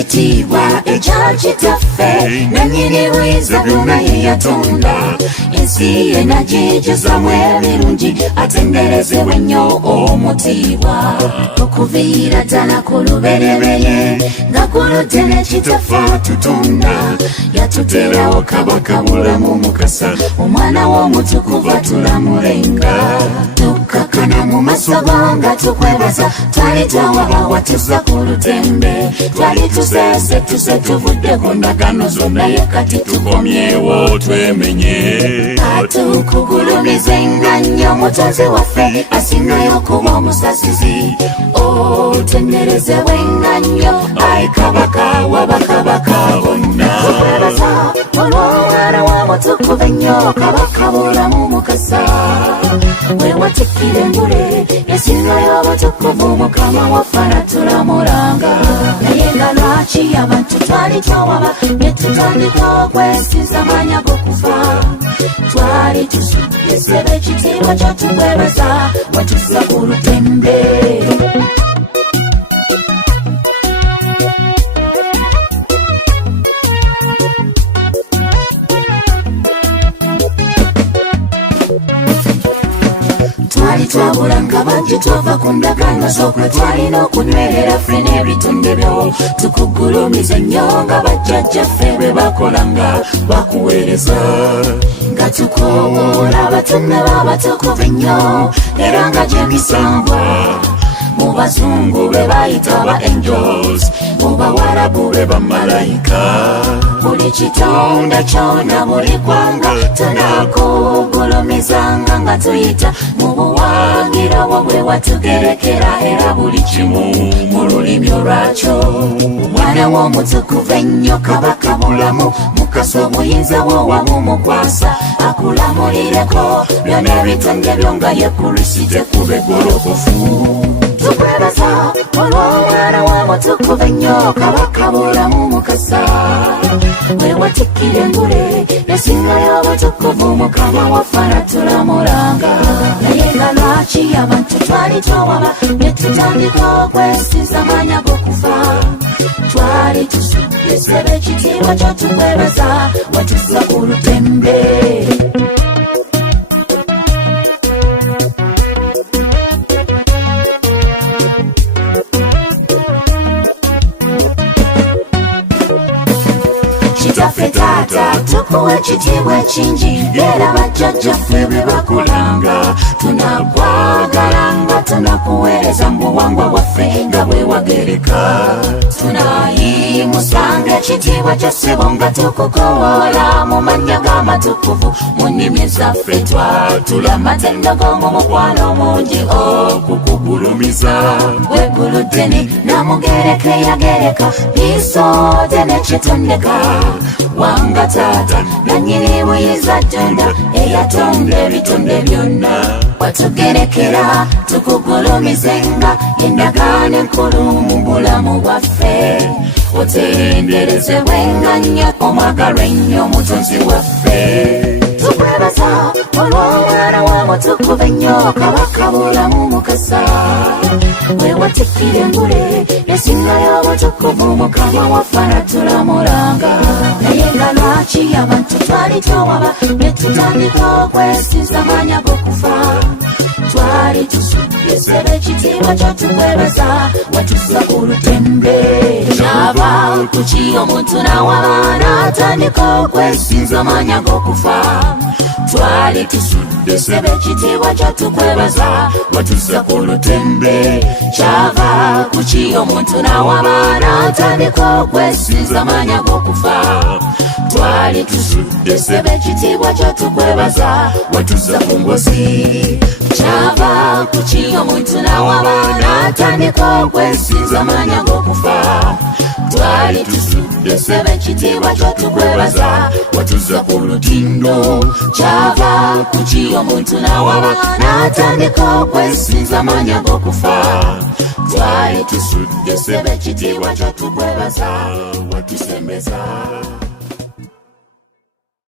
ekitiibwa ekya kitaffe nannyini buyinza byonna ye yatonda ensi ye nagijuzamu ebirungi atenderezebwe nnyo omutiibwa okuviira ddala ku lubereberye nga kuludde ne kitaffe atutonda yatuterawo kabaka bulamu mukasa omwana w'omutukuvu atulamulenga tukkakana mu maaso go nga tukwebaza twali twawaba watuza ku lutembe twali tusese tuvudde ku ndagano zonna ye kati tukomyewo twemenye atukugulumizenga nnyo mutonzi waffe asingayo okuba omusasizi otenderezebwenga nnyo ayi kabaka wabakabaka bonna tukwebaza olw'omwana w'omutukuvu ennyo kabaka bulamu mukasa we watikkira engule yasingayo obutukuvu mukama waffe anatulamulanga naye nga lwaki abantu twali twawaba ne tutandika okwesinza manya g'okufa twali tusudde ssebe ekitiibwa kyotukwebaza watussa ku lutembe twabula nga bangi twava ku ndagano z'okwe twalina okunywerera ffe n'ebitonde byo tukugulumiza ennyo nga bajjajjaffe bwe bakolanga bakuweereza nga tukoowoola abatonde b'abatukuvu ennyo era nga gyemisangwa mu bazungu be bayita ba angels mu bawarabu be bamalayika buli kitonda kyona buli ggwanga tunakugulumizanga nga tuyita mu buwangiro bwe watugerekera era buli kimu mu lulimi olwakyo omwana w'omutukuvu ennyo kabaka bulamu mukasa obuyinza bwo wabumukwasa akulamulireko byonna ebitonde byo nga ye kurisite kuba eggolokofu tukwebaza olw'omwana w'omutukuvu ennyo kabaka bulamu mukasa we watikkira engule yasingayo obutukuvu mukama waffe anatulamulanga naye nga lwaki abantu twali twawaba ne tutandika okwesinza manya g'okufa twali tusudde ssebe ekitiibwa kyotukwebaza watussa ku lutembe kitaffe taata tukuwa ekitiibwa ekingi era bajjajjaffe bwe bakolanga tunagwagalanga tunakuweereza mu buwangwa bwaffe nga bwe wagereka tunayimusanga ekitiibwa kya ssebo nga tukukowoola mu mannya g'amatukuvu mu nnimi zaffe twatula matendo g'omu mukwano mungi okukugulumiza weggulu ddene namugereka eyagereka bisoode nekitondeka wanga taata nannyini buyinza tonda eyatonda ebitonde byonna watugerekera tukugulumizenga endagaano enkulu mu bulamu bwaffe otenderezebwenga nnyo omwagalwa ennyo omutonzi waffe tukwebaza olw'omwana w'omutukuvu ennyo kabaka bulamu mukasa we watikkira engule yasingayo obutukuvu mukama waffe anatulamulanga naye nga lwaki abantu twali twawaba ne tutandika okwesinza manya g'okufa twali tusudde ssebe ekitiibwa kyotukwebaza watussa ku lutembe kyava kuki omuntu nawaba n'atandika okwesinza manya g'okufa twali tusudde ssebe ekitiibwa kyotukwebaza watussa ku lutembe kyava kuki omuntu nawaba n'atandika okwesinza manya g'okufa twali tusudde ssebe ekitiibwa kyotukwebaza watussa ku ngozi kyava kuki omuntu nawaba n'atandika okwesinza manya g'okufa twali tusudde ssebe ekitiibwa kyotukwebaza watussa ku lutindo kyava kuki omuntu nawaba n'atandika okwesinza manya g'okufa twali tusudde ssebe ekitiibwa kyotukwebaza watusembeza